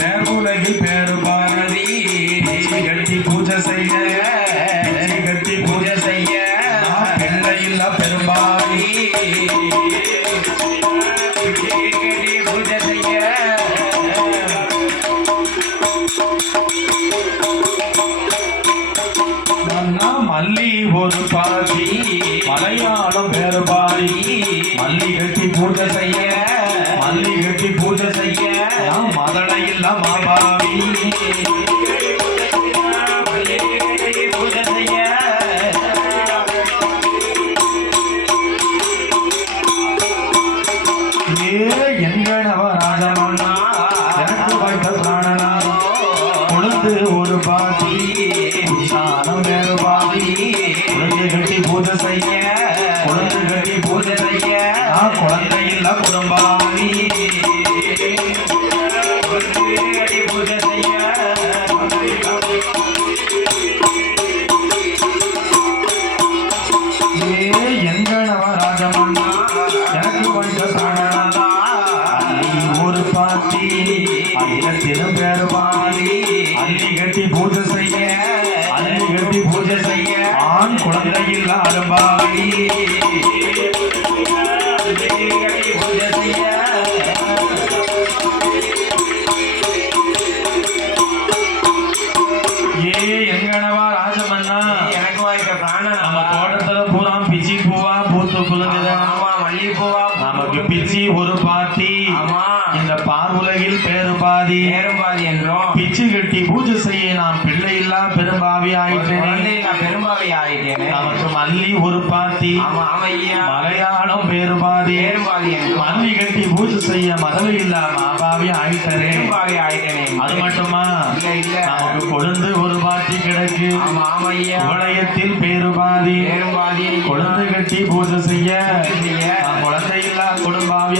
பேருலகில் பேரு பாரதி. கட்டி பூஜை செய்ய கட்டி பூஜை செய்ய. பிள்ளை இல்ல பெரும்பாடி பூஜை செய்ய. மல்லி ஒரு பாதி மலையாளம் வேறு பாதி. மல்லி கட்டி பூஜை ஒரு பாதி உச்சாரம் வேறு பாதி குழந்தை கட்டி பூஜை செய்ய குழந்தை கட்டி பூஜை செய்ய குழந்தை இல்ல குடும்பம் ஆயிரத்திலும் பேரு பாடி அள்ளி கட்டி பூஜை செய்ய அள்ளி கட்டி பூஜை செய்ய ஆண் குழந்தை இல்லாத கட்டி பூஜை செய்ய ஏ எங்கனவா ராஜமன்னா எனக்கு வாய்க்க பிராணன் நம்ம தோட்டத்துல பூரா பிச்சி பூவா நமக்கு பிச்சி ஒரு ஆமா. இந்த பார்வுலகில் பேரு பாதி. நேரும்பாதி என்றும். பிச்சு கட்டி பூஜை செய்ய நான் பிள்ளை இல்லா பெரும்பாவி ஆயிட்டேனே. பெரும்பாவி ஆயிட்டேனே. நமக்கு மல்லி ஒரு பாத்தி மலையாளம் பேரு பாதி. மல்லி கட்டி பூஜை செய்ய மதவை இல்லா மாபாவி ஆயிட்டனே. அது மட்டுமா? நமக்கு கொழுந்து ஒரு பாத்தி கிடக்கு. உலயத்தில் பேரு பாதி. கொழுந்து கட்டி பூஜை செய்ய. குழந்தை இல்லா குடும்பாவி